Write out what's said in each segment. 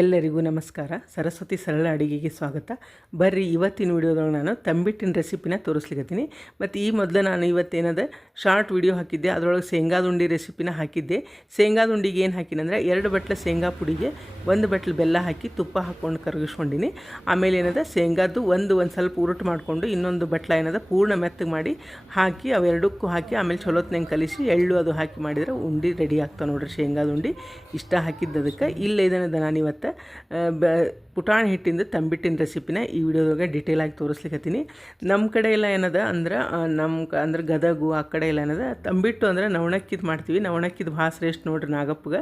ಎಲ್ಲರಿಗೂ ನಮಸ್ಕಾರ. ಸರಸ್ವತಿ ಸರಳ ಅಡುಗೆಗೆ ಸ್ವಾಗತ. ಬರ್ರಿ, ಇವತ್ತಿನ ವಿಡಿಯೋದೊಳಗೆ ನಾನು ತಂಬಿಟ್ಟಿನ ರೆಸಿಪಿನ ತೋರಿಸ್ಲಿಕ್ಕತ್ತೀನಿ. ಮತ್ತು ಈ ಮೊದಲು ನಾನು ಇವತ್ತೇನದ ಶಾರ್ಟ್ ವಿಡಿಯೋ ಹಾಕಿದ್ದೆ, ಅದರೊಳಗೆ ಶೇಂಗಾದುಂಡಿ ರೆಸಿಪಿನ ಹಾಕಿದ್ದೆ. ಶೇಂಗಾದುಂಡಿಗೆ ಏನು ಹಾಕಿನಂದ್ರೆ 2 ಬಟ್ಲು ಶೇಂಗಾ ಪುಡಿಗೆ 1 ಬಟ್ಲು ಬೆಲ್ಲ ಹಾಕಿ ತುಪ್ಪ ಹಾಕ್ಕೊಂಡು ಕರಗಿಸ್ಕೊಂಡಿನಿ. ಆಮೇಲೆ ಏನದ ಶೇಂಗಾದ್ದು ಒಂದು ಸ್ವಲ್ಪ ಉರುಟು ಮಾಡಿಕೊಂಡು ಇನ್ನೊಂದು ಬಟ್ಲ ಏನದ ಪೂರ್ಣ ಮೆತ್ತಗೆ ಮಾಡಿ ಹಾಕಿ ಅವೆರಡಕ್ಕೂ ಹಾಕಿ ಆಮೇಲೆ ಚಲೋತ್ನಂಗೆ ಕಲಿಸಿ ಎಳ್ಳು ಅದು ಹಾಕಿ ಮಾಡಿದರೆ ಉಂಡೆ ರೆಡಿ ಆಗ್ತಾವೆ ನೋಡ್ರಿ. ಶೇಂಗಾದುಂಡಿ ಇಷ್ಟ ಹಾಕಿದ್ದದಕ್ಕೆ ಇಲ್ಲ ಇದನ್ನದ ನಾನು ಇವತ್ತು ಪುಟಾಣಿ ಹಿಟ್ಟಿಂದ ತಂಬಿಟ್ಟಿನ ರೆಸಿಪಿನ ಈ ವಿಡಿಯೋದಾಗ ಡೀಟೇಲಾಗಿ ತೋರಿಸ್ಲಿಕ್ಕತ್ತೀನಿ. ನಮ್ಮ ಕಡೆ ಎಲ್ಲ ಏನದ ಅಂದ್ರೆ ಅಂದ್ರೆ ಗದಗು ಆ ಕಡೆ ಎಲ್ಲ ಏನದ ತಂಬಿಟ್ಟು ಅಂದ್ರೆ ನವಣಕ್ಕಿದು ಮಾಡ್ತೀವಿ. ನವಣಕ್ಕಿದು ಭಾಳ ಶ್ರೇಷ್ಠ ನೋಡ್ರಿ. ನಾಗಪ್ಪಗೆ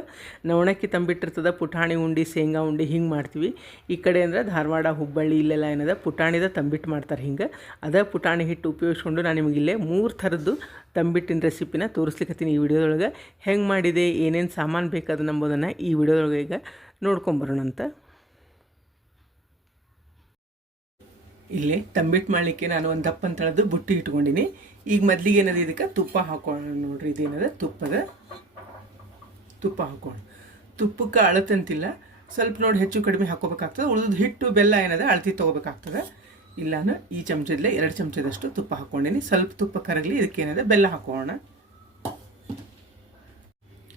ನವಣಕ್ಕಿ ತಂಬಿಟ್ಟಿರ್ತದ, ಪುಟಾಣಿ ಉಂಡೆ, ಶೇಂಗಾ ಉಂಡೆ ಹಿಂಗೆ ಮಾಡ್ತೀವಿ. ಈ ಕಡೆ ಅಂದ್ರೆ ಧಾರವಾಡ, ಹುಬ್ಬಳ್ಳಿ ಇಲ್ಲೆಲ್ಲ ಏನದ ಪುಟಾಣಿದ ತಂಬಿಟ್ಟು ಮಾಡ್ತಾರೆ. ಹಿಂಗೆ ಅದ ಪುಟಾಣಿ ಹಿಟ್ಟು ಉಪಯೋಗಿಸ್ಕೊಂಡು ನಾನು ನಿಮಗಿಲ್ಲೇ 3 ಥರದ್ದು ತಂಬಿಟ್ಟಿನ ರೆಸಿಪಿನ ತೋರಿಸ್ಲಿಕ್ಕತ್ತೀನಿ. ಈ ವಿಡಿಯೋದೊಳಗೆ ಹೆಂಗೆ ಮಾಡಿದೆ, ಏನೇನು ಸಾಮಾನು ಬೇಕಾದ ನಂಬೋದನ್ನು ಈ ವಿಡಿಯೋದೊಳಗೆ ಈಗ ನೋಡ್ಕೊಂಬರೋಣಂತ. ಇಲ್ಲಿ ತಂಬಿಟ್ಟು ಮಾಡಲಿಕ್ಕೆ ನಾನು ಒಂದು ದಪ್ಪನ ತಳದ್ದು ಬುಟ್ಟಿ ಇಟ್ಕೊಂಡಿನಿ. ಈಗ ಮೊದಲಿಗೆ ಏನದ ಇದಕ್ಕೆ ತುಪ್ಪ ಹಾಕೋಣ ನೋಡ್ರಿ. ಇದೇನದ ತುಪ್ಪ ಹಾಕೋಣ. ತುಪ್ಪಕ್ಕೆ ಅಳತಂತಿಲ್ಲ, ಸ್ವಲ್ಪ ನೋಡಿ ಹೆಚ್ಚು ಕಡಿಮೆ ಹಾಕೋಬೇಕಾಗ್ತದೆ. ಉಳಿದು ಹಿಟ್ಟು ಬೆಲ್ಲ ಏನದ ಅಳತಿ ತೊಗೋಬೇಕಾಗ್ತದೆ. ಇಲ್ಲಾನು ಈ ಚಮಚದಲ್ಲೇ 2 ಚಮಚದಷ್ಟು ತುಪ್ಪ ಹಾಕ್ಕೊಂಡಿನಿ. ಸ್ವಲ್ಪ ತುಪ್ಪ ಕರಗಲಿ, ಇದಕ್ಕೇನದ ಬೆಲ್ಲ ಹಾಕೋಣ.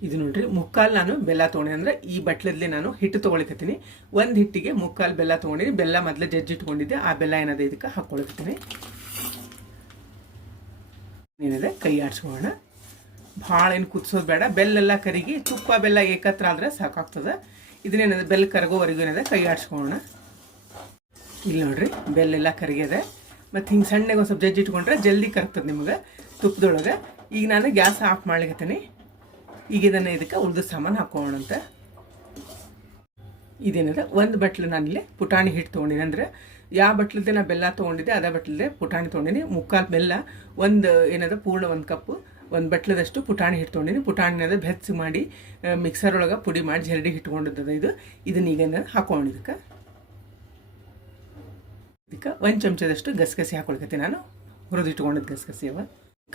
ಇದು ನೋಡ್ರಿ, 3/4 ನಾನು ಬೆಲ್ಲ ತೊಗೊಂಡೆ. ಅಂದರೆ ಈ ಬಟ್ಲಲ್ಲಿ ನಾನು ಹಿಟ್ಟು ತೊಗೊಳಿಕತ್ತೀನಿ. 1 ಹಿಟ್ಟಿಗೆ 3/4 ಬೆಲ್ಲ ತೊಗೊಂಡಿನಿ. ಬೆಲ್ಲ ಮೊದಲೇ ಜಜ್ಜಿಟ್ಕೊಂಡಿದ್ದೆ, ಆ ಬೆಲ್ಲ ಏನದ ಇದಕ್ಕೆ ಹಾಕ್ಕೊಳಕತ್ತೀನಿ. ಏನಿದೆ ಕೈ ಆಡ್ಸ್ಕೊಳ್ಳೋಣ. ಭಾಳ ಏನು ಕುದಿಸೋದು ಬೇಡ. ಬೆಲ್ಲೆಲ್ಲ ಕರಿಗಿ ತುಪ್ಪ ಬೆಲ್ಲ ಏಕತ್ರ ಆದರೆ ಸಾಕಾಗ್ತದೆ. ಇದನ್ನೇನದ ಬೆಲ್ಲ ಕರಗೋವರೆಗೂ ಏನದ ಕೈ ಆಡ್ಸ್ಕೊಳ್ಳೋಣ. ಇಲ್ಲಿ ನೋಡ್ರಿ, ಬೆಲ್ಲೆಲ್ಲ ಕರಿಗಿದೆ. ಮತ್ತು ಹಿಂಗೆ ಸಣ್ಣಗೆ ಒಂದು ಸ್ವಲ್ಪ ಜಜ್ಜಿಟ್ಕೊಂಡ್ರೆ ಜಲ್ದಿ ಕರಗ್ತದೆ ನಿಮಗೆ ತುಪ್ಪದೊಳಗೆ. ಈಗ ನಾನು ಗ್ಯಾಸ್ ಆಫ್ ಮಾಡ್ಲಿಕತ್ತೀನಿ. ಈಗ ಇದನ್ನು ಇದಕ್ಕೆ ಉಳಿದ ಸಾಮಾನು ಹಾಕೋಣಂತ. ಇದೇನದ 1 ಬಟ್ಲು ನಾನಿಲ್ಲಿ ಪುಟಾಣಿ ಹಿಟ್ಟು ತೊಗೊಂಡಿನಿ. ಅಂದರೆ ಯಾವ ಬಟ್ಲದ್ದೇ ನಾನು ಬೆಲ್ಲ ತೊಗೊಂಡಿದ್ದೆ ಅದೇ ಬಟ್ಲದ್ದೇ ಪುಟಾಣಿ ತೊಗೊಂಡಿನಿ. 3/4 ಬೆಲ್ಲ, ಏನದ ಪೂರ್ಣ 1 ಕಪ್ಪು 1 ಬಟ್ಲದಷ್ಟು ಪುಟಾಣಿ ಹಿಟ್ಟು ತೊಗೊಂಡಿನಿ. ಪುಟಾಣಿನದ ಬೆಚ್ಚಗೆ ಮಾಡಿ ಮಿಕ್ಸರ್ ಒಳಗೆ ಪುಡಿ ಮಾಡಿ ಜರಡಿ ಇಟ್ಕೊಂಡಿದ್ದದ ಇದನ್ನ ಈಗ ಹಾಕೋಣ. ಇದಕ್ಕೆ 1 ಚಮಚದಷ್ಟು ಗಸಗಸೆ ಹಾಕೊಳ್ಕತ್ತೀನಿ. ನಾನು ಹುರಿದಿಟ್ಕೊಂಡಿದ್ದು ಗಸಗಸೆ ಅವ.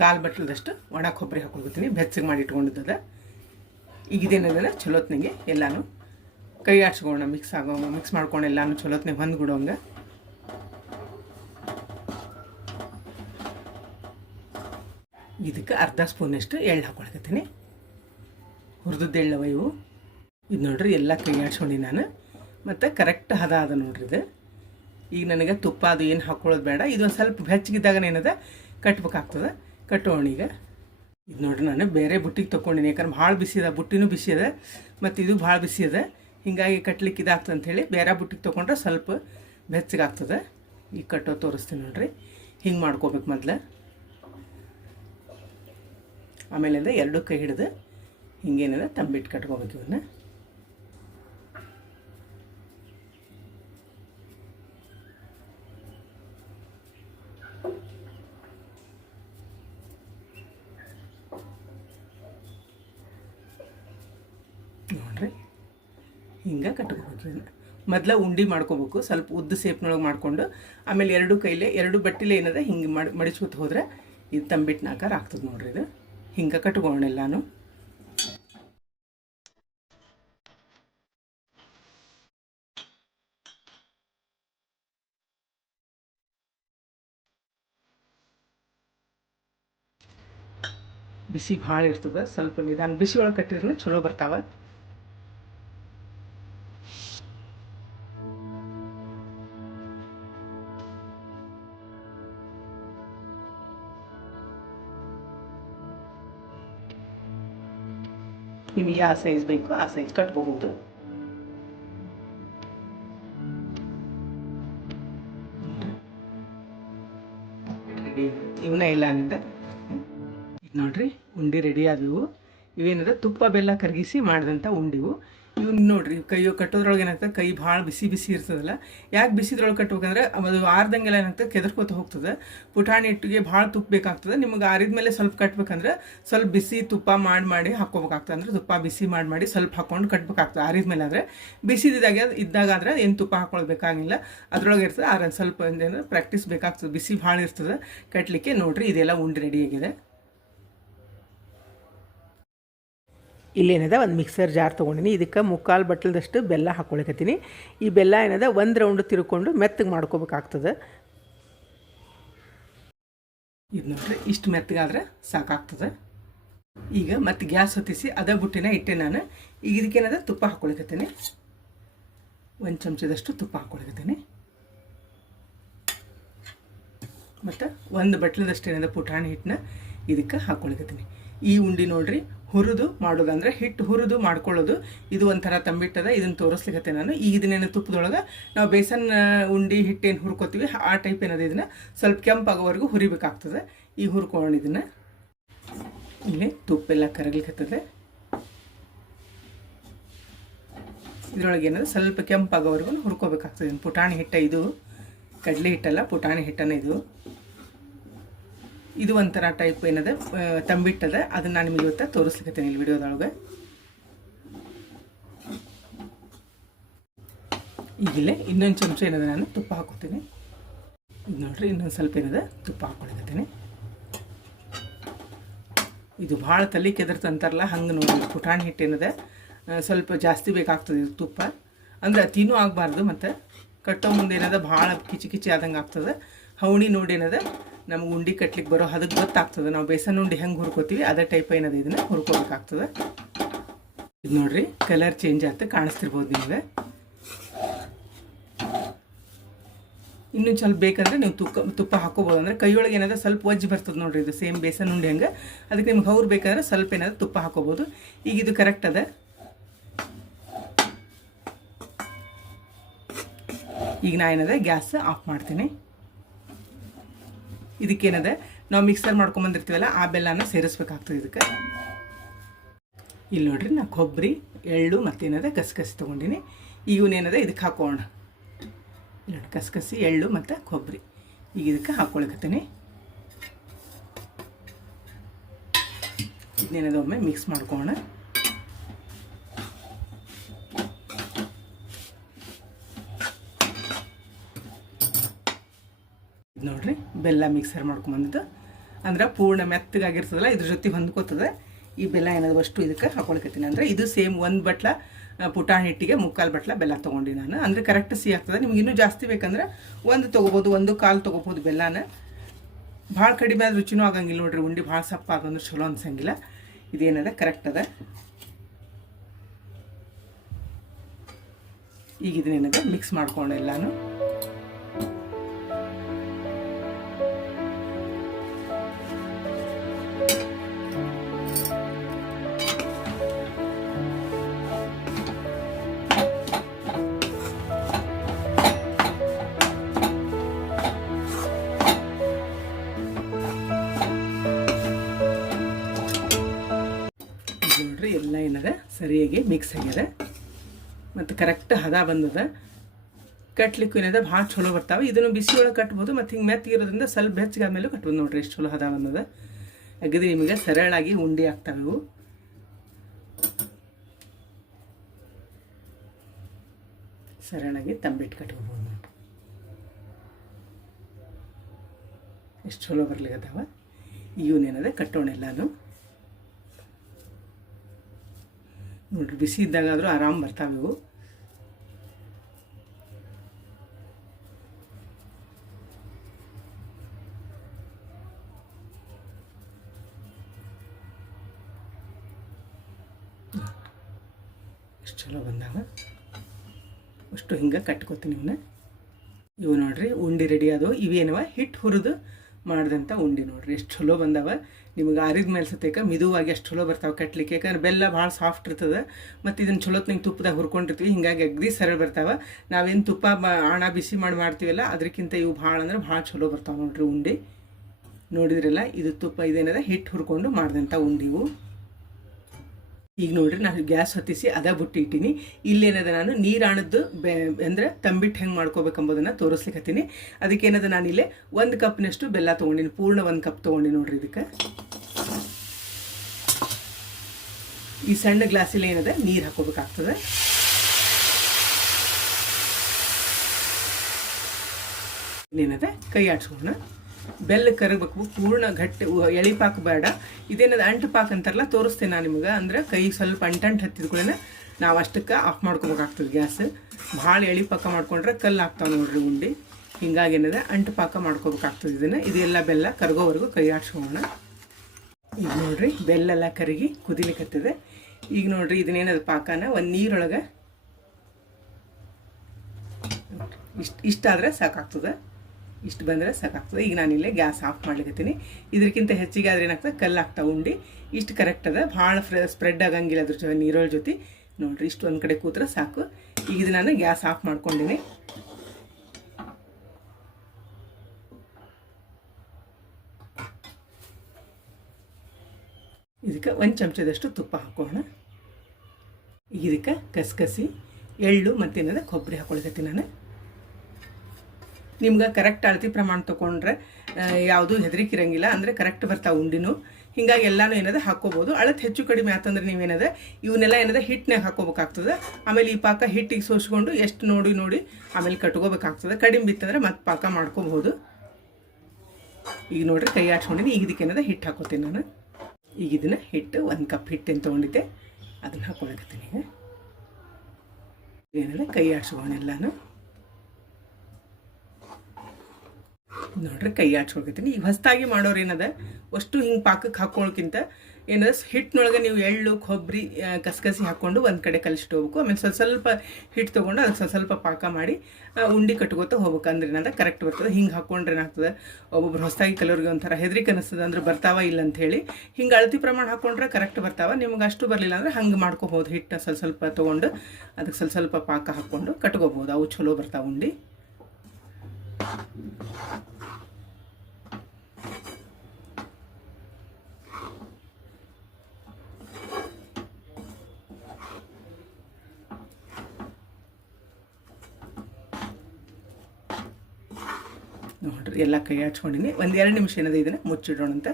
1/4 ಬಟ್ಲದಷ್ಟು ಒಣ ಕೊಬ್ಬರಿ ಹಾಕೊಳ್ಕೊತೀನಿ, ಬೆಚ್ಚಗೆ ಮಾಡಿ ಇಟ್ಕೊಂಡಿದ್ದದ. ಈಗ ಇದೇನದ ಚಲೋತ್ನಿಗೆ ಎಲ್ಲಾನು ಕೈ ಆಡ್ಸ್ಕೊಳ್ಳೋಣ. ಮಿಕ್ಸ್ ಮಾಡ್ಕೊಂಡು ಎಲ್ಲಾನು ಚಲೋತ್ನಿಗೆ ಹೊಂದ್ಬಿಡೋಂಗೆ. ಇದಕ್ಕೆ ಅರ್ಧ ಸ್ಪೂನಷ್ಟು ಎಳ್ಳು ಹಾಕೊಳ್ಕತ್ತೀನಿ. ಹುರಿದದ್ದು ಎಳ್ಳವ ಇವು. ಇದು ನೋಡ್ರಿ, ಎಲ್ಲ ಕೈ ಆಡ್ಸ್ಕೊಂಡು ನಾನು ಮತ್ತು ಕರೆಕ್ಟ್ ಹದ ಅದ ನೋಡ್ರಿ ಇದು. ಈಗ ನನಗೆ ತುಪ್ಪ ಅದು ಏನು ಹಾಕ್ಕೊಳ್ಳೋದು ಬೇಡ. ಇದೊಂದು ಸ್ವಲ್ಪ ಬೆಚ್ಚಗಿದ್ದಾಗ ಏನದ ಕಟ್ಬೇಕಾಗ್ತದೆ. ಕಟ್ಟೋಣ ಈಗ. ಇದು ನೋಡ್ರಿ, ನಾನು ಬೇರೆ ಬುಟ್ಟಿಗೆ ತೊಗೊಂಡಿನಿ. ಯಾಕಂದ್ರೆ ಭಾಳ ಬಿಸಿ ಅದ, ಬುಟ್ಟಿನೂ ಬಿಸಿ ಅದ ಮತ್ತು ಇದು ಭಾಳ ಬಿಸಿ ಅದ. ಹೀಗಾಗಿ ಕಟ್ಲಿಕ್ಕೆ ಇದಾಗ್ತದೆ ಅಂಥೇಳಿ ಬೇರೆ ಬುಟ್ಟಿಗೆ ತೊಗೊಂಡ್ರೆ ಸ್ವಲ್ಪ ಬೆಚ್ಚಗಾಗ್ತದೆ. ಈಗ ಕಟ್ಟೋ ತೋರಿಸ್ತೀನಿ ನೋಡ್ರಿ. ಹಿಂಗೆ ಮಾಡ್ಕೋಬೇಕು ಮೊದಲು. ಆಮೇಲಿಂದ 2 ಕೈ ಹಿಡಿದು ಹಿಂಗೇನದ ತಂಬಿಟ್ಟು ಕಟ್ಕೋಬೇಕು ಇವನ್ನ. ನೋಡ್ರಿ, ಹಿಂಗೆ ಕಟ್ಕೋಬೇಕು. ಮೊದಲ ಉಂಡೆ ಮಾಡ್ಕೋಬೇಕು, ಸ್ವಲ್ಪ ಉದ್ದ ಸೇಪ್ನೊಳಗೆ ಮಾಡಿಕೊಂಡು ಆಮೇಲೆ 2 ಕೈಲೇ 2 ಬಟ್ಟಿಲೆ ಏನದ ಹಿಂಗೆ ಮಡಿಸ್ಕೊತ ಹೋದ್ರೆ ಇದು ತಂಬಿಟ್ಟಿನ ಆಕಾರ ಆಗ್ತದೆ ನೋಡ್ರಿ. ಇದು ಹಿಂಗೆ ಕಟ್ಕೋಣ ಎಲ್ಲಾನು. ಬಿಸಿ ಭಾಳ ಇರ್ತದೆ, ಸ್ವಲ್ಪ ನಿಧಾನ ಬಿಸಿ ಒಳಗೆ ಕಟ್ಟಿದ್ರೆ ಚಲೋ ಬರ್ತಾವೆ. ನಿಮಗೆ ಯಾವ ಸೈಜ್ ಬೇಕು ಆ ಸೈಜ್ ಕಟ್ಕೋಬಹುದು. ಇವನ್ನ ಇಲ್ಲ ಅಂದ. ಈಗ ನೋಡ್ರಿ, ಉಂಡೆ ರೆಡಿ ಆದವು. ಇವೇನದ ತುಪ್ಪ ಬೆಲ್ಲ ಕರಗಿಸಿ ಮಾಡಿದಂಥ ಉಂಡಿವು. ಇವು ನೋಡ್ರಿ ಕೈ ಕಟ್ಟೋದ್ರೊಳಗೆ ಏನಾಗ್ತದೆ, ಕೈ ಭಾಳ ಬಿಸಿ ಬಿಸಿ ಇರ್ತದಲ್ಲ. ಯಾಕೆ ಬಿಸಿದ್ರೊಳಗೆ ಕಟ್ಬೇಕಂದ್ರೆ ಅದು ಆರ್ದಂಗೆಲ್ಲ ಏನಾಗ್ತದೆ, ಕೆದರ್ಕೋತ ಹೋಗ್ತದೆ. ಪುಟಾಣಿ ಹಿಟ್ಟಿಗೆ ಭಾಳ ತುಪ್ಪ ಬೇಕಾಗ್ತದೆ. ನಿಮ್ಗೆ ಆರಿದ ಮೇಲೆ ಸ್ವಲ್ಪ ಕಟ್ಬೇಕಂದ್ರೆ ಸ್ವಲ್ಪ ಬಿಸಿ ತುಪ್ಪ ಮಾಡಿ ಹಾಕ್ಕೋಬೇಕಾಗ್ತದೆ. ಅಂದ್ರೆ ತುಪ್ಪ ಬಿಸಿ ಮಾಡಿ ಸ್ವಲ್ಪ ಹಾಕ್ಕೊಂಡು ಕಟ್ಬೇಕಾಗ್ತದೆ. ಆರಿದ ಮೇಲೆ ಆದರೆ ಇದ್ದಾಗಾದ್ರೆ ಏನು ತುಪ್ಪ ಹಾಕ್ಕೊಳ್ಬೇಕಾಗಿಲ್ಲ, ಅದ್ರೊಳಗೆ ಇರ್ತದೆ. ಸ್ವಲ್ಪ ಏನಂದ್ರೆ ಪ್ರಾಕ್ಟೀಸ್ ಬೇಕಾಗ್ತದೆ, ಬಿಸಿ ಭಾಳ ಇರ್ತದೆ ಕಟ್ಟಲಿಕ್ಕೆ. ನೋಡ್ರಿ ಇದೆಲ್ಲ ಉಂಡೆ ರೆಡಿಯಾಗಿದೆ. ಇಲ್ಲೇನದ ಒಂದು ಮಿಕ್ಸರ್ ಜಾರ್ ತೊಗೊಂಡಿನಿ. ಇದಕ್ಕೆ 3/4 ಬಟ್ಲದಷ್ಟು ಬೆಲ್ಲ ಹಾಕ್ಕೊಳಕತ್ತೀನಿ. ಈ ಬೆಲ್ಲ ಏನದ ಒಂದು ರೌಂಡ್ ತಿರ್ಕೊಂಡು ಮೆತ್ತಗೆ ಮಾಡ್ಕೋಬೇಕಾಗ್ತದೆ. ಇದು ನೋಡ್ರಿ ಇಷ್ಟು ಮೆತ್ತಗಾದ್ರೆ ಸಾಕಾಗ್ತದೆ. ಈಗ ಮತ್ತೆ ಗ್ಯಾಸ್ ಹೊತ್ತಿಸಿ ಅದ ಬುಟ್ಟಿನ ಇಟ್ಟೆ ನಾನು. ಈಗ ಇದಕ್ಕೇನದ ತುಪ್ಪ ಹಾಕ್ಕೊಳಕತ್ತೀನಿ. 1 ಚಮಚದಷ್ಟು ತುಪ್ಪ ಹಾಕ್ಕೊಳಕತ್ತೀನಿ. ಮತ್ತು 1 ಬಟ್ಲದಷ್ಟು ಏನದ ಪುಟಾಣಿ ಹಿಟ್ಟನ್ನ ಇದಕ್ಕೆ ಹಾಕ್ಕೊಳಕತ್ತೀನಿ. ಈ ಉಂಡೆ ನೋಡ್ರಿ ಹುರಿದು ಮಾಡೋದು, ಅಂದರೆ ಹಿಟ್ಟು ಹುರಿದು ಮಾಡ್ಕೊಳ್ಳೋದು. ಇದು ಒಂಥರ ತಂಬಿಟ್ಟದ, ಇದನ್ನು ತೋರಿಸ್ಲಿಕ್ಕೆ ನಾನು. ಈಗ ಇದನ್ನೇನು ತುಪ್ಪದೊಳಗೆ ನಾವು ಬೇಸನ್ ಉಂಡೆ ಹಿಟ್ಟೇನು ಹುರ್ಕೋತೀವಿ ಆ ಟೈಪ್ ಏನದ ಇದನ್ನು ಸ್ವಲ್ಪ ಕೆಂಪಾಗೋವರೆಗೂ ಹುರಿಬೇಕಾಗ್ತದೆ. ಈ ಹುರ್ಕೊಂಡು ಇದನ್ನು ಇಲ್ಲಿ ತುಪ್ಪ ಎಲ್ಲ ಕರಗ್ಲಿಕ್ಕತ್ತದೆ. ಇದರೊಳಗೆ ಏನದ ಸ್ವಲ್ಪ ಕೆಂಪಾಗೋವರೆಗೂ ಹುರ್ಕೋಬೇಕಾಗ್ತದೆ. ಪುಟಾಣಿ ಹಿಟ್ಟ ಇದು, ಕಡಲೆ ಹಿಟ್ಟಲ್ಲ, ಪುಟಾಣಿ ಹಿಟ್ಟನ ಇದು ಒಂಥರ ಟೈಪ್ ಏನದ ತಂಬಿಟ್ಟದ. ಅದನ್ನು ನಾನು ನಿಮಗೆ ಇವತ್ತು ತೋರಿಸ್ಲಿಕ್ಕತ್ತೀನಿ ಇಲ್ಲಿ ವಿಡಿಯೋದೊಳಗೆ. ಈಗಿಲ್ಲೇ ಇನ್ನೊಂದು ಚಮಚ ಏನದ ನಾನು ತುಪ್ಪ ಹಾಕೋತೀನಿ. ಇದು ನೋಡ್ರಿ ಇನ್ನೊಂದು ಸ್ವಲ್ಪ ಏನದ ತುಪ್ಪ ಹಾಕ್ಕೊಳಕತ್ತೀನಿ. ಇದು ಭಾಳ ತಲೆ ಕೆದರ್ತಂತಾರಲ್ಲ ಹಂಗೆ ನೋಡಿ. ಪುಟಾಣಿ ಹಿಟ್ಟು ಏನದ ಸ್ವಲ್ಪ ಜಾಸ್ತಿ ಬೇಕಾಗ್ತದೆ ಇದು ತುಪ್ಪ. ಅಂದರೆ ಅತಿನೂ ಆಗಬಾರ್ದು, ಮತ್ತು ಕಟ್ಟೋ ಮುಂದೆ ಏನದ ಭಾಳ ಕಿಚಿ ಆದಂಗೆ ಆಗ್ತದೆ. ಹವಣಿ ನೋಡಿ ಏನದ ನಮ್ಗೆ ಉಂಡೆ ಕಟ್ಲಿಕ್ಕೆ ಬರೋ ಅದಕ್ಕೆ ಗೊತ್ತಾಗ್ತದೆ. ನಾವು ಬೇಸನ್ ಉಂಡೆ ಹೆಂಗೆ ಹುರ್ಕೋತೀವಿ ಅದೇ ಟೈಪ್ ಏನದ ಇದನ್ನು ಹುರ್ಕೋಬೇಕಾಗ್ತದೆ. ಇದು ನೋಡ್ರಿ ಕಲರ್ ಚೇಂಜ್ ಆಗ್ತದೆ, ಕಾಣಿಸ್ತಿರ್ಬೋದು ನಿಮಗೆ. ಇನ್ನೂ ಸ್ವಲ್ಪ ಬೇಕಂದ್ರೆ ನೀವು ತುಪ್ಪ ಹಾಕೋಬೋದು. ಅಂದರೆ ಕೈಯೊಳಗೆ ಏನದ ಸ್ವಲ್ಪ ಒಜ್ಜಿ ಬರ್ತದೆ ನೋಡ್ರಿ. ಇದು ಸೇಮ್ ಬೇಸನ್ ಉಂಡೆ ಹಂಗೆ. ಅದಕ್ಕೆ ನಿಮ್ಗೆ ಹೌರು ಬೇಕಾದ್ರೆ ಸ್ವಲ್ಪ ಏನದ ತುಪ್ಪ ಹಾಕೋಬೋದು. ಈಗ ಇದು ಕರೆಕ್ಟ್ ಅದ. ಈಗ ನಾ ಏನದ ಗ್ಯಾಸ್ ಆಫ್ ಮಾಡ್ತೀನಿ. ಇದಕ್ಕೇನದ ನಾವು ಮಿಕ್ಸರ್ ಮಾಡ್ಕೊಂಬಂದಿರ್ತೀವಲ್ಲ ಆ ಬೆಲ್ಲನ ಸೇರಿಸ್ಬೇಕಾಗ್ತದೆ ಇದಕ್ಕೆ. ಇಲ್ಲಿ ನೋಡ್ರಿ ನಾ ಕೊಬ್ಬರಿ, ಎಳ್ಳು ಮತ್ತೇನದ ಕಸಕಸಿ ತೊಗೊಂಡಿನಿ. ಇವನೇನದ ಇದಕ್ಕೆ ಹಾಕೋಣ. ನೋಡಿ ಕಸಕಸಿ, ಎಳ್ಳು ಮತ್ತು ಕೊಬ್ಬರಿ ಈಗ ಇದಕ್ಕೆ ಹಾಕ್ಕೊಳಕತ್ತೀನಿ. ಇದನ್ನೇನದ ಒಮ್ಮೆ ಮಿಕ್ಸ್ ಮಾಡ್ಕೋಣ. ನೋಡ್ರಿ ಬೆಲ್ಲ ಮಿಕ್ಸರ್ ಮಾಡ್ಕೊಂಬಂದಿದ್ದು, ಅಂದ್ರೆ ಪೂರ್ಣ ಮೆತ್ತಗಾಗಿರ್ತದಲ್ಲ ಇದ್ರ ಜೊತೆ ಹೊಂದ್ಕೋತದೆ. ಈ ಬೆಲ್ಲ ಏನಾದ್ರು ಅಷ್ಟು ಇದಕ್ಕೆ ಹಾಕೊಳಕತ್ತೀನಿ. ಅಂದರೆ ಇದು ಸೇಮ್ 1 ಬಟ್ಲ ಪುಟಾಣಿ ಹಿಟ್ಟಿಗೆ 3/4 ಬಟ್ಲ ಬೆಲ್ಲ ತೊಗೊಂಡು ನಾನು. ಅಂದರೆ ಕರೆಕ್ಟ್ ಸಿಹಿ ಆಗ್ತದೆ. ನಿಮ್ಗೆ ಇನ್ನೂ ಜಾಸ್ತಿ ಬೇಕಂದ್ರೆ 1 ತೊಗೋಬೋದು, 1/4 ತೊಗೋಬೋದು ಬೆಲ್ಲನ. ಭಾಳ ಕಡಿಮೆ ಆದ ರುಚಿನೂ ಆಗಂಗಿಲ್ಲ ನೋಡ್ರಿ. ಉಂಡೆ ಭಾಳ ಸಪ್ಪ ಆಗಂದ್ರೆ ಚಲೋ ಅನ್ಸಂಗಿಲ್ಲ. ಇದೇನದ ಕರೆಕ್ಟ್ ಅದ. ಈಗ ಇದನ್ನೇನದ ಮಿಕ್ಸ್ ಮಾಡ್ಕೊಂಡು ಎಲ್ಲಾನು ನೋಡ್ರಿ ಎಲ್ಲ ಏನದ ಸರಿಯಾಗಿ ಮಿಕ್ಸ್ ಆಗ್ಯದ ಮತ್ತು ಕರೆಕ್ಟ್ ಹದ ಬಂದದ. ಕಟ್ಲಿಕ್ಕೂ ಏನದ ಭಾಳ ಚಲೋ ಬರ್ತಾವೆ. ಇದನ್ನು ಬಿಸಿ ಒಳಗೆ ಕಟ್ಬೋದು, ಮತ್ತು ಹಿಂಗೆ ಮೆತ್ತಗಿರೋದ್ರಿಂದ ಸ್ವಲ್ಪ ಬೆಚ್ಚಗಾದ್ಮೇಲೆ ಕಟ್ಬೋದು. ನೋಡ್ರಿ ಎಷ್ಟು ಚಲೋ ಹದ ಬಂದದ. ಅಗದಿ ನಿಮಗೆ ಸರಳಾಗಿ ಉಂಡೆ ಆಗ್ತಾವೆ ಇವು. ಸರಳಾಗಿ ತಂಬಿಟ್ಟು ಕಟ್ಕೋಬೋದು ನೋಡಿ. ಎಷ್ಟು ಚಲೋ ಬರ್ಲಿಕ್ಕತ್ತಾವ. ಇವನೇನದ ಕಟ್ಟೋಣ ಎಲ್ಲಾನು. ನೋಡ್ರಿ ಬಿಸಿ ಇದ್ದಾಗಾದರೂ ಆರಾಮ್ ಬರ್ತಾವೆ ಇವು. ಎಷ್ಟು ಚಲೋ ಬಂದಾವ. ಅಷ್ಟು ಹಿಂಗೆ ಕಟ್ಕೋತೀನಿ ಇವನ್ನ. ಇವು ನೋಡ್ರಿ ಉಂಡೆ ರೆಡಿ ಆದವು. ಇವೇನವ ಹಿಟ್ಟು ಹುರಿದು ಮಾಡಿದಂಥ ಉಂಡೆ ನೋಡ್ರಿ ಎಷ್ಟು ಚಲೋ ಬಂದಾವ. ನಿಮಗೆ ಆರಿದ ಮೇಲೆ ಸತ್ಯಕ್ಕೆ ಮಿದುವಾಗಿ ಎಷ್ಟು ಚಲೋ ಬರ್ತಾವೆ ಕಟ್ಲಿಕ್ಕೆ. ಯಾಕಂದ್ರೆ ಬೆಲ್ಲ ಭಾಳ ಸಾಫ್ಟ್ ಇರ್ತದೆ, ಮತ್ತು ಇದನ್ನು ಚಲೋತ್ನಂಗೆ ತುಪ್ಪದಾಗ ಹುರ್ಕೊಂಡಿರ್ತೀವಿ. ಹಿಂಗಾಗಿ ಅಗದಿ ಸರಳ ಬರ್ತಾವೆ. ನಾವೇನು ತುಪ್ಪ ಆಣ ಬಿಸಿ ಮಾಡ್ತೀವಲ್ಲ ಅದಕ್ಕಿಂತ ಇವು ಭಾಳ ಅಂದ್ರೆ ಭಾಳ ಚಲೋ ಬರ್ತಾವೆ ನೋಡ್ರಿ ಉಂಡೆ. ನೋಡಿದ್ರಲ್ಲ ಇದು ತುಪ್ಪ ಇದೇನದ ಹಿಟ್ಟು ಹುರ್ಕೊಂಡು ಮಾಡಿದಂಥ ಉಂಡಿವು. ಈಗ ನೋಡ್ರಿ ನಾನು ಗ್ಯಾಸ್ ಹೊತ್ತಿಸಿ ಅದ ಬುಟ್ಟಿ ಇಟ್ಟೀನಿ. ಇಲ್ಲೇನದ ನಾನು ನೀರಾಣದ್ದು ಅಂದ್ರೆ ತಂಬಿಟ್ಟು ಹೆಂಗೆ ಮಾಡ್ಕೋಬೇಕಂಬುದನ್ನು ತೋರಿಸ್ಲಿಕ್ಕತ್ತೀನಿ. ಅದಕ್ಕೇನದ ನಾನಿಲ್ಲೇ 1 ಕಪ್ನಷ್ಟು ಬೆಲ್ಲ ತೊಗೊಂಡಿನಿ, ಪೂರ್ಣ 1 ಕಪ್ ತೊಗೊಂಡಿ ನೋಡ್ರಿ. ಇದಕ್ಕೆ ಈ ಸಣ್ಣ ಗ್ಲಾಸಲ್ಲಿ ಏನದ ನೀರು ಹಾಕೋಬೇಕಾಗ್ತದೆ. ಏನದ ಕೈ ಆಡ್ಸ್ಕೋಣ. ಬೆಲ್ಲ ಕರಗಬೇಕು, ಪೂರ್ಣ ಗಟ್ಟಿ ಎಳಿ ಪಾಕ ಬೇಡ. ಇದೇನದ ಅಂಟು ಪಾಕ ಅಂತಾರಲ್ಲ, ತೋರಿಸ್ತೇನೆ ನಾನು ನಿಮಗೆ. ಅಂದ್ರೆ ಕೈ ಸ್ವಲ್ಪ ಅಂಟಂಟು ಹತ್ತಿದ್ಕೊಳ್ಳೇನೆ ನಾವು ಅಷ್ಟಕ್ಕೆ ಆಫ್ ಮಾಡ್ಕೋಬೇಕಾಗ್ತದೆ ಗ್ಯಾಸ್. ಭಾಳ ಎಳಿ ಪಾಕ ಮಾಡ್ಕೊಂಡ್ರೆ ಕಲ್ಲು ಆಗ್ತಾವೆ ನೋಡ್ರಿ ಉಂಡೆ. ಹಿಂಗಾಗಿ ಏನದ ಅಂಟು ಪಾಕ ಮಾಡ್ಕೋಬೇಕಾಗ್ತದೆ ಇದನ್ನು. ಇದೆಲ್ಲ ಬೆಲ್ಲ ಕರಗೋವರೆಗೂ ಕೈ ಆಡ್ಸ್ಕೋಣ. ಈಗ ನೋಡ್ರಿ ಬೆಲ್ಲೆಲ್ಲ ಕರಗಿ ಕುದಿಲಿಕ್ಕತ್ತದೆ. ಈಗ ನೋಡ್ರಿ ಇದನ್ನೇನದ ಪಾಕನ ಒಂದು ನೀರೊಳಗೆ ಇಷ್ಟಾದರೆ ಸಾಕಾಗ್ತದೆ. ಇಷ್ಟು ಬಂದರೆ ಸಾಕಾಗ್ತದೆ. ಈಗ ನಾನಿಲ್ಲೇ ಗ್ಯಾಸ್ ಆಫ್ ಮಾಡ್ಲಿಕ್ಕತ್ತೀನಿ. ಇದಕ್ಕಿಂತ ಹೆಚ್ಚಿಗೆ ಆದ್ರೆ ಏನಾಗ್ತದೆ, ಕಲ್ಲು ಆಗ್ತಾವೆ ಉಂಡೆ. ಇಷ್ಟು ಕರೆಕ್ಟ್ ಅದ, ಭಾಳ ಸ್ಪ್ರೆಡ್ ಆಗಂಗಿಲ್ಲ ಅದ್ರ ನೀರೊಳ ಜೊತೆ. ನೋಡ್ರಿ ಇಷ್ಟು ಒಂದು ಕಡೆ ಕೂತ್ರೆ ಸಾಕು. ಈಗ ಇದು ನಾನು ಗ್ಯಾಸ್ ಆಫ್ ಮಾಡ್ಕೊಂಡಿನಿ. ಇದಕ್ಕೆ 1 ಚಮಚದಷ್ಟು ತುಪ್ಪ ಹಾಕೋಣ. ಇದಕ್ಕೆ ಕಸಕಸಿ, ಎಳ್ಳು ಮತ್ತೇನದ ಕೊಬ್ಬರಿ ಹಾಕೊಳ್ಕತ್ತೀನಿ ನಾನು. ನಿಮ್ಗೆ ಕರೆಕ್ಟ್ ಅಳತಿ ಪ್ರಮಾಣ ತೊಗೊಂಡ್ರೆ ಯಾವುದೂ ಹೆದರಿಕೆ ಇರಂಗಿಲ್ಲ. ಅಂದರೆ ಕರೆಕ್ಟ್ ಬರ್ತಾವೆ ಉಂಡಿನೂ. ಹೀಗಾಗಿ ಎಲ್ಲನೂ ಏನದ ಹಾಕ್ಕೋಬೋದು. ಅಳತೆ ಹೆಚ್ಚು ಕಡಿಮೆ ಆತಂದ್ರೆ ನೀವೇನದ ಇವನ್ನೆಲ್ಲ ಏನದ ಹಿಟ್ಟಿನಾಗ ಹಾಕೋಬೇಕಾಗ್ತದೆ. ಆಮೇಲೆ ಈ ಪಾಕ ಹಿಟ್ಟಿಗೆ ಸೋಸ್ಕೊಂಡು ಎಷ್ಟು ನೋಡಿ ಆಮೇಲೆ ಕಟ್ಕೋಬೇಕಾಗ್ತದೆ. ಕಡಿಮೆ ಬಿತ್ತಂದ್ರೆ ಮತ್ತೆ ಪಾಕ ಮಾಡ್ಕೋಬಹುದು. ಈಗ ನೋಡ್ರಿ ಕೈ ಆಡ್ಸ್ಕೊಂಡಿನಿ. ಈಗ ಇದಕ್ಕೇನದ ಹಿಟ್ಟು ಹಾಕೋತೀನಿ ನಾನು. ಈಗ ಇದನ್ನು ಹಿಟ್ಟು 1 ಕಪ್ ಹಿಟ್ಟೇನು ತೊಗೊಂಡಿದ್ದೆ ಅದನ್ನು ಹಾಕ್ಕೊಳಕತ್ತೀನಿ. ಈಗ ಏನದ ಕೈ ಆಡ್ಸ್ಕೊಂಡು ಎಲ್ಲನೂ ನೋಡ್ರಿ ಕೈ ಆಡ್ಸ್ಕೊಳ್ಕತ್ತೀನಿ. ಈಗ ಹೊಸದಾಗಿ ಮಾಡೋರು ಏನದ ಅಷ್ಟು ಹಿಂಗೆ ಪಾಕಕ್ಕೆ ಹಾಕ್ಕೊಳ್ಳೋಕ್ಕಿಂತ ಏನದ ಹಿಟ್ಟಿನೊಳಗೆ ನೀವು ಎಳ್ಳು ಕೊಬ್ಬರಿ ಕಸಕಸಿ ಹಾಕ್ಕೊಂಡು ಒಂದು ಕಡೆ ಕಲಿಸಿಟ್ಕೋಬೇಕು. ಆಮೇಲೆ ಸ್ವಲ್ಪ ಹಿಟ್ಟು ತೊಗೊಂಡು ಅದಕ್ಕೆ ಸ್ವಲ್ಪ ಪಾಕ ಮಾಡಿ ಉಂಡೆ ಕಟ್ಕೋತಾ ಹೋಗ್ಬೇಕು. ಅಂದ್ರೆ ಏನದ ಕರೆಕ್ಟ್ ಬರ್ತದೆ. ಹಿಂಗೆ ಹಾಕ್ಕೊಂಡ್ರೆ ಏನಾಗ್ತದೆ, ಒಬ್ಬೊಬ್ರು ಹೊಸದಾಗಿ ಕಲೋರಿಗೆ ಒಂಥರ ಹೆದರಿಕೆ ಅನ್ನಿಸ್ತದೆ, ಅಂದ್ರೆ ಬರ್ತಾವ ಇಲ್ಲ ಅಂಥೇಳಿ. ಹಿಂಗೆ ಅಳತಿ ಪ್ರಮಾಣ ಹಾಕ್ಕೊಂಡ್ರೆ ಕರೆಕ್ಟ್ ಬರ್ತಾವ. ನಿಮ್ಗೆ ಅಷ್ಟು ಬರಲಿಲ್ಲ ಅಂದರೆ ಹಂಗೆ ಮಾಡ್ಕೋಬೋದು. ಹಿಟ್ಟು ಸ್ವಲ್ಪ ತೊಗೊಂಡು ಅದಕ್ಕೆ ಸ್ವಲ್ಪ ಪಾಕ ಹಾಕ್ಕೊಂಡು ಕಟ್ಕೋಬೋದು. ಅವು ಚಲೋ ಬರ್ತಾವೆ ಉಂಡೆ. ನೋಡ್ರಿ ಎಲ್ಲ ಕೈ ಆಡ್ಸ್ಕೊಂಡಿನಿ. 1-2 ನಿಮಿಷ ಏನದ ಇದನ್ನು ಮುಚ್ಚಿಡೋಣ ಅಂತ.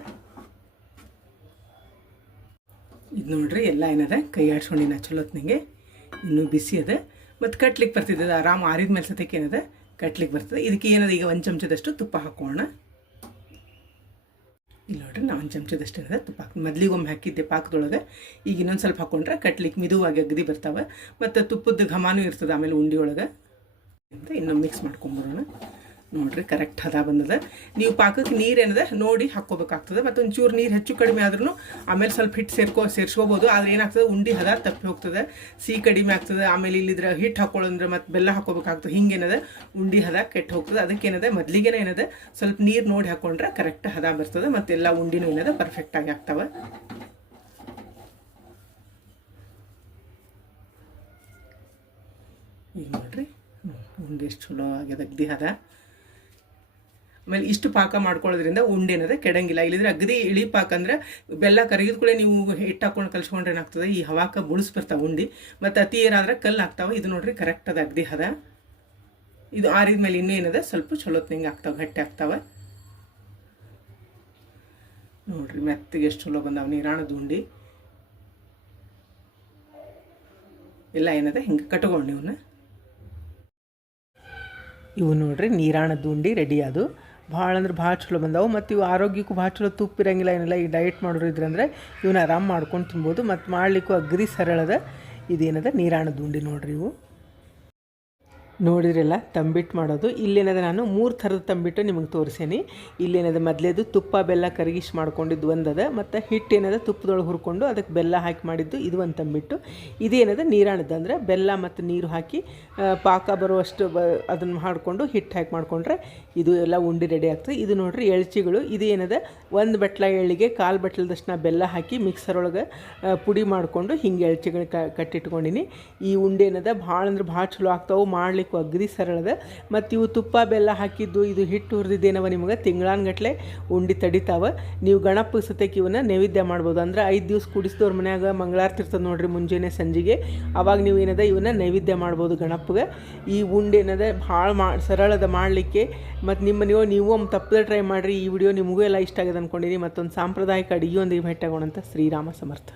ಇದು ನೋಡ್ರಿ ಎಲ್ಲ ಏನದ ಕೈ ಆಡ್ಸ್ಕೊಂಡಿನ ಚಲೋತ್ನಿಗೆ. ಇನ್ನೂ ಬಿಸಿ ಅದ ಮತ್ತು ಕಟ್ಲಿಕ್ಕೆ ಬರ್ತಿದ್ದದ. ಆರಾಮ್ ಆರಿದ ಮೇಲೆ ಸತಕ್ಕೆ ಏನದ ಕಟ್ಲಿಕ್ಕೆ ಬರ್ತದೆ. ಇದಕ್ಕೆ ಏನದ ಈಗ 1 ಚಮಚದಷ್ಟು ತುಪ್ಪ ಹಾಕೋಣ. ಇಲ್ಲಿ ನೋಡ್ರಿ ನಾ 1 ಚಮಚದಷ್ಟು ಏನದ ತುಪ್ಪ ಮೊದಲಿಗೊಮ್ಮೆ ಹಾಕಿದ್ದೆ ಪಾಕದೊಳಗೆ. ಈಗ ಇನ್ನೊಂದು ಸ್ವಲ್ಪ ಹಾಕ್ಕೊಂಡ್ರೆ ಕಟ್ಲಿಕ್ಕೆ ಮಿದುವಾಗಿ ಅಗದಿ ಬರ್ತಾವೆ. ಮತ್ತು ತುಪ್ಪದ ಘಮಾನೂ ಇರ್ತದೆ ಆಮೇಲೆ ಉಂಡೆ ಒಳಗೆ ಅಂತ. ಇನ್ನೊಮ್ಮೆ ಮಿಕ್ಸ್ ಮಾಡ್ಕೊಂಬರೋಣ. ನೋಡ್ರಿ ಕರೆಕ್ಟ್ ಹದ ಬಂದದ. ನೀವು ಪಾಕಕ್ಕೆ ನೀರು ಏನದ ನೋಡಿ ಹಾಕ್ಕೋಬೇಕಾಗ್ತದೆ. ಮತ್ತು ಒಂಚೂರು ನೀರು ಹೆಚ್ಚು ಕಡಿಮೆ ಆದ್ರೂ ಆಮೇಲೆ ಸ್ವಲ್ಪ ಹಿಟ್ಟು ಸೇರಿಸ್ಕೋಬೋದು. ಆದರೆ ಏನಾಗ್ತದೆ, ಉಂಡೆ ಹದ ತಪ್ಪಿ ಹೋಗ್ತದೆ, ಸಿಹಿ ಕಡಿಮೆ ಆಗ್ತದೆ. ಆಮೇಲೆ ಇಲ್ಲಿದ್ರೆ ಹಿಟ್ಟು ಹಾಕೊಳ್ಳೋದ್ರೆ ಮತ್ತು ಬೆಲ್ಲ ಹಾಕ್ಕೋಬೇಕಾಗ್ತದೆ. ಹಿಂಗೇನದ ಉಂಡೆ ಹದ ಕೆಟ್ಟು ಹೋಗ್ತದೆ. ಅದಕ್ಕೇನದ ಮೊದಲಿಗೆ ಏನದ ಸ್ವಲ್ಪ ನೀರು ನೋಡಿ ಹಾಕ್ಕೊಂಡ್ರೆ ಕರೆಕ್ಟ್ ಹದ ಬರ್ತದೆ. ಮತ್ತೆಲ್ಲ ಉಂಡಿನೂ ಏನದ ಪರ್ಫೆಕ್ಟಾಗಿ ಆಗ್ತಾವೆ. ಈಗ ನೋಡ್ರಿ ಉಂಡೆ ಎಷ್ಟು ಚಲೋ ಆಗ್ಯದ, ಅಗ್ದಿ ಹದ. ಆಮೇಲೆ ಇಷ್ಟು ಪಾಕ ಮಾಡ್ಕೊಳ್ಳೋದ್ರಿಂದ ಉಂಡೆ ಏನದ ಕೆಡಂಗಿಲ್ಲ. ಇಲ್ಲಿದ್ರೆ ಅಗದಿ ಇಳಿ ಪಾಕ ಅಂದ್ರೆ ಬೆಲ್ಲ ಕರಗಿದ ಕೂಡ ನೀವು ಹಿಟ್ಟು ಹಾಕೊಂಡು ಕಲಿಸ್ಕೊಂಡ್ರೆ ಏನಾಗ್ತದೆ, ಈ ಹವಾಕ ಬುಳಿಸ್ ಬರ್ತಾವೆ ಉಂಡೆ. ಮತ್ತು ಅತಿ ಏನಾದ್ರೆ ಕಲ್ಲು ಆಗ್ತಾವೆ. ಇದು ನೋಡ್ರಿ ಕರೆಕ್ಟ್ ಅದ, ಅಗದಿ ಹದ. ಇದು ಆರಿದ ಮೇಲೆ ಇನ್ನೂ ಏನದ ಸ್ವಲ್ಪ ಚಲೋತ್ನಂಗೆ ಆಗ್ತಾವೆ, ಗಟ್ಟಿ ಆಗ್ತಾವೆ. ನೋಡ್ರಿ ಮೆತ್ತಗೆ ಎಷ್ಟು ಚಲೋ ಬಂದಾವ ನೀರಾಣದ ಉಂಡೆ ಎಲ್ಲ. ಏನದ ಹಿಂಗೆ ಕಟ್ಕೊಂಡು ಇವು ನೋಡ್ರಿ ನೀರಾಣದ ಉಂಡೆ ರೆಡಿ. ಅದು ಭಾಳ ಅಂದ್ರೆ ಭಾಳ ಚಲೋ ಬಂದಾವು. ಮತ್ತು ಇವು ಆರೋಗ್ಯಕ್ಕೂ ಭಾಳ ಚಲೋ. ತುಪ್ಪ ಇರಂಗಿಲ್ಲ ಏನಿಲ್ಲ. ಈ ಡಯಟ್ ಮಾಡೋರು ಇದ್ರಂದ್ರೆ ಇವನ್ನ ಆರಾಮ್ ಮಾಡ್ಕೊಂಡು ತಿನ್ಬೋದು. ಮತ್ತು ಮಾಡಲಿಕ್ಕೂ ಅಗ್ರಿ ಸರಳದ. ಇದೇನದ ನೀರಾಣದ ಉಂಡೆ ನೋಡ್ರಿ. ಇವು ನೋಡಿದ್ರಲ್ಲ ತಂಬಿಟ್ಟು ಮಾಡೋದು. ಇಲ್ಲೇನದ ನಾನು 3 ಥರದ ತಂಬಿಟ್ಟು ನಿಮಗೆ ತೋರಿಸೇನಿ. ಇಲ್ಲೇನದ ಮೊದಲೇದು ತುಪ್ಪ ಬೆಲ್ಲ ಕರಗಿಸಿ ಮಾಡ್ಕೊಂಡಿದ್ದು ಒಂದದ. ಮತ್ತು ಹಿಟ್ಟೇನದ ತುಪ್ಪದೊಳಗೆ ಹುರ್ಕೊಂಡು ಅದಕ್ಕೆ ಬೆಲ್ಲ ಹಾಕಿ ಮಾಡಿದ್ದು ಇದು ಒಂದು ತಂಬಿಟ್ಟು. ಇದೇನದ ನೀರಾಣದ, ಅಂದರೆ ಬೆಲ್ಲ ಮತ್ತು ನೀರು ಹಾಕಿ ಪಾಕ ಬರುವಷ್ಟು ಅದನ್ನು ಮಾಡಿಕೊಂಡು ಹಿಟ್ಟು ಹಾಕಿ ಮಾಡಿಕೊಂಡ್ರೆ ಇದು ಎಲ್ಲ ಉಂಡೆ ರೆಡಿ ಆಗ್ತದೆ. ಇದು ನೋಡ್ರಿ ಎಳ್ಚಿಗಳು. ಇದು ಏನದ 1 ಬಟ್ಲ ಎಳ್ಳಿಗೆ 1/4 ಬಟ್ಲದಷ್ಟು ನಾ ಬೆಲ್ಲ ಹಾಕಿ ಮಿಕ್ಸರ್ ಒಳಗೆ ಪುಡಿ ಮಾಡಿಕೊಂಡು ಹಿಂಗೆ ಎಳ್ಚಿಗಳು ಕಟ್ಟಿಟ್ಕೊಂಡಿನಿ. ಈ ಉಂಡೆ ಏನದ ಭಾಳ ಅಂದ್ರೆ ಭಾಳ ಚಲೋ ಆಗ್ತಾವೆ. ಮಾಡ್ಲಿಕ್ಕೆ ಮಾಡಬೇಕು, ಅಗದಿ ಸರಳದ. ಮತ್ತು ಇವು ತುಪ್ಪ ಬೆಲ್ಲ ಹಾಕಿದ್ದು ಇದು ಹಿಟ್ಟು ಹುರಿದಿದ್ದೇನವ ನಿಮಗೆ ತಿಂಗಳಾನ್ಗಟ್ಲೆ ಉಂಡೆ ತಡಿತಾವೆ. ನೀವು ಗಣಪ ಸತೇಕ್ ಇವನ್ನ ನೈವೇದ್ಯ ಮಾಡ್ಬೋದು. ಅಂದ್ರೆ 5 ದಿವಸ ಕುಡಿಸಿದವ್ರ ಮನ್ಯಾಗ ಮಂಗಳಾರತಿ ಇರ್ತದೆ ನೋಡ್ರಿ ಮುಂಜಾನೆ ಸಂಜೆಗೆ, ಅವಾಗ ನೀವು ಏನದ ಇವನ್ನ ನೈವೇದ್ಯ ಮಾಡ್ಬೋದು ಗಣಪಗೆ. ಈ ಉಂಡೆ ಏನದ ಭಾಳ ಸರಳದ ಮಾಡಲಿಕ್ಕೆ. ಮತ್ತು ನೀವು ಒಮ್ಮೆ ತಪ್ಪದೆ ಟ್ರೈ ಮಾಡಿರಿ. ಈ ವಿಡಿಯೋ ನಿಮಗೂ ಎಲ್ಲ ಇಷ್ಟ ಆಗಿದೆ ಅಂದ್ಕೊಂಡಿನಿ. ಮತ್ತೊಂದು ಸಾಂಪ್ರದಾಯಿಕ ಅಡುಗೆಯೊಂದಿಗೆ ಭೇಟಿಯಾಗೋಣ. ಶ್ರೀರಾಮ ಸಮರ್ಥ.